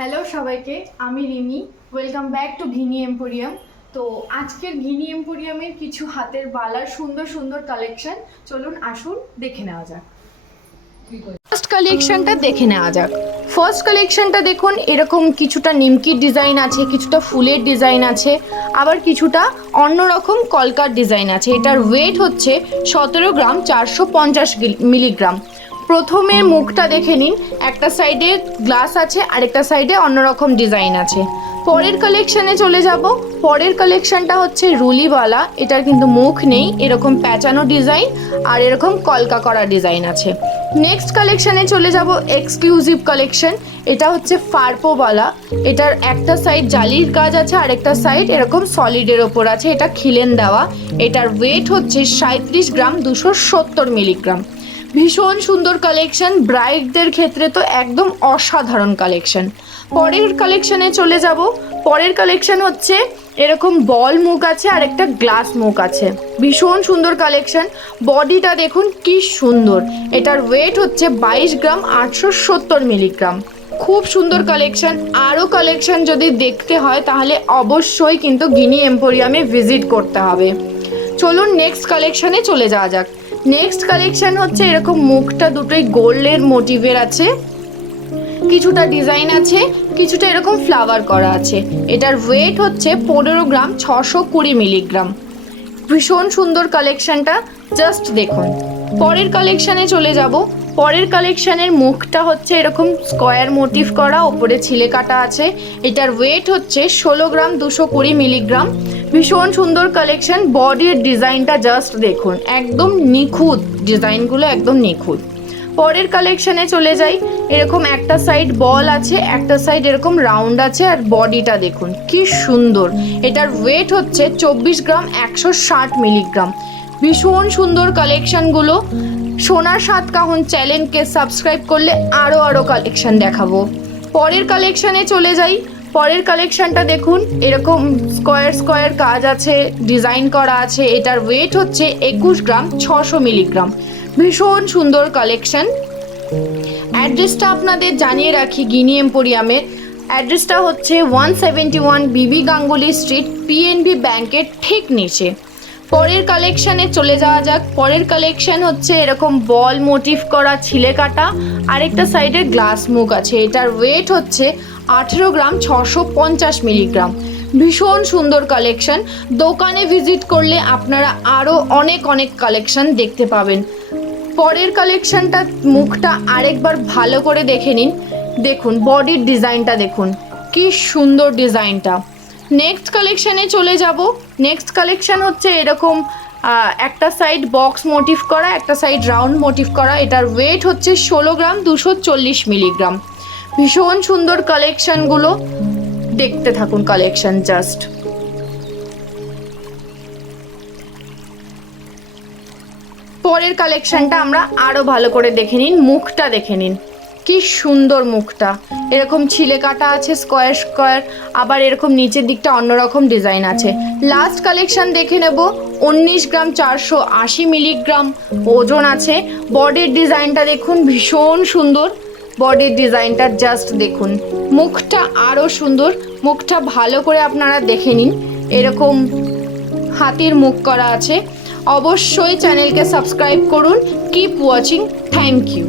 Hello সবাইকে, আমি Rimi. Welcome back to Ghini emporium. তো আজকের ঘিনি এম্পোরিয়ামের কিছু হাতের বালার সুন্দর সুন্দর কালেকশন, চলুন আসুন দেখে নেওয়া যাক। ফার্স্ট কালেকশনটা দেখে নেওয়া যাক। ফার্স্ট কালেকশনটা দেখুন, এরকম কিছুটা নিমকির ডিজাইন আছে, কিছুটা ফুলের ডিজাইন আছে, আবার কিছুটা অন্যরকম কলকার ডিজাইন আছে। এটার ওয়েট হচ্ছে 17 গ্রাম 450 মিলিগ্রাম। প্রথমের মুখটা দেখে নিন, একটা সাইডে গ্লাস আছে, আরেকটা সাইডে অন্যরকম ডিজাইন আছে। পরের কালেকশানে চলে যাব। পরের কালেকশানটা হচ্ছে রুলিওয়ালা। এটার কিন্তু মুখ নেই, এরকম প্যাঁচানো ডিজাইন আর এরকম কলকা করা ডিজাইন আছে। নেক্সট কালেকশানে চলে যাব, এক্সক্লুসিভ কালেকশন। এটা হচ্ছে ফারপোওয়ালা। এটার একটা সাইড জালির কাজ আছে, আর একটা সাইড এরকম সলিডের ওপর আছে। এটা খিলেন দেওয়া। এটার ওয়েট হচ্ছে 37 গ্রাম 270 মিলিগ্রাম। ভীষণ সুন্দর কালেকশন, ব্রাইডদের ক্ষেত্রে তো একদম অসাধারণ কালেকশন। পরের কালেকশানে চলে যাব। পরের কালেকশন হচ্ছে এরকম বল মুখ আছে আর একটা গ্লাস মুখ আছে। ভীষণ সুন্দর কালেকশন। বডিটা দেখুন কি সুন্দর। এটার ওয়েট হচ্ছে 22 গ্রাম 870 মিলিগ্রাম। খুব সুন্দর কালেকশন। আরও কালেকশন যদি দেখতে হয় তাহলে অবশ্যই কিন্তু ঘিনি এম্পোরিয়ামে ভিজিট করতে হবে। চলুন নেক্সট কালেকশানে চলে যাওয়া যাক। নেক্সট কালেকশন হচ্ছে এরকম মুখটা দুটোই গোল্ডের মোটিভের আছে, কিছুটা ডিজাইন আছে, কিছুটা এরকম ফ্লাওয়ার করা আছে। এটার ওয়েট হচ্ছে 15 গ্রাম 620 মিলিগ্রাম। ভীষণ সুন্দর কালেকশনটা, জাস্ট দেখুন। পরের কালেকশানে চলে যাব। পরের কালেকশানের মুখটা হচ্ছে এরকম স্কোয়ার মোটিভ করা, ওপরে ছিলে কাটা আছে। এটার ওয়েট হচ্ছে 16 গ্রাম 220 মিলিগ্রাম। ভীষণ সুন্দর কালেকশন। বডির ডিজাইনটা জাস্ট দেখুন, একদম নিখুঁত, ডিজাইনগুলো একদম নিখুঁত। পরের কালেকশানে চলে যাই। এরকম একটা সাইড বল আছে, একটা সাইড এরকম রাউন্ড আছে, আর বডিটা দেখুন কি সুন্দর। এটার ওয়েট হচ্ছে 24 গ্রাম 160 মিলিগ্রাম। ভীষণ সুন্দর কালেকশানগুলো। সোনার 7 কাহন চ্যানেলকে সাবস্ক্রাইব করলে আরও কালেকশান দেখাবো। পরের কালেকশানে চলে যাই। পরের কালেকশানটা দেখুন, এরকম স্কোয়ার কাজ আছে, ডিজাইন করা আছে। এটার ওয়েট হচ্ছে 21 গ্রাম 600 মিলিগ্রাম। ভীষণ সুন্দর কালেকশন। অ্যাড্রেসটা আপনাদের জানিয়ে রাখি, ঘিনি এম্পোরিয়ামের অ্যাড্রেসটা হচ্ছে 171 বিবি গাঙ্গুলি স্ট্রিট, পিএনবি ব্যাংকের ঠিক নিচে। পরের কালেকশানে চলে যাওয়া যাক। পরের কালেকশান হচ্ছে এরকম বল মোটিভ করা ছিলে কাটা, আরেকটা সাইডে গ্লাস মুখ আছে। এটার ওয়েট হচ্ছে 18 গ্রাম 650 মিলিগ্রাম। ভীষণ সুন্দর কালেকশন। দোকানে ভিজিট করলে আপনারা আরও অনেক কালেকশন দেখতে পাবেন। পরের কালেকশনটা মুখটা আরেকবার ভালো করে দেখে নিন। দেখুন বডির ডিজাইনটা দেখুন কি সুন্দর ডিজাইনটা। নেক্সট কালেকশানে চলে যাব। নেক্সট কালেকশান হচ্ছে এরকম একটা সাইড বক্স মোটিভ করা, একটা সাইড রাউন্ড মোটিভ করা। এটার ওয়েট হচ্ছে 16 গ্রাম 240 মিলিগ্রাম। ভীষণ সুন্দর কালেকশানগুলো, দেখতে থাকুন কালেকশন জাস্ট। পরের কালেকশনটা আমরা আরও ভালো করে দেখে নিন। মুখটা দেখে নিন কি সুন্দর মুখটা। এরকম ছিলে কাটা আছে স্কোয়ার, আবার এরকম নিচের দিকটা অন্যরকম ডিজাইন আছে। লাস্ট কালেকশন দেখে নেব। 19 গ্রাম 480 মিলিগ্রাম ওজন আছে। বডির ডিজাইনটা দেখুন ভীষণ সুন্দর। বডির ডিজাইনটা জাস্ট দেখুন। মুখটা আরও সুন্দর। মুখটা ভালো করে আপনারা দেখে নিন। এরকম হাতির মুখ করা আছে। অবশ্যই চ্যানেলকে সাবস্ক্রাইব করুন। Keep watching. Thank you.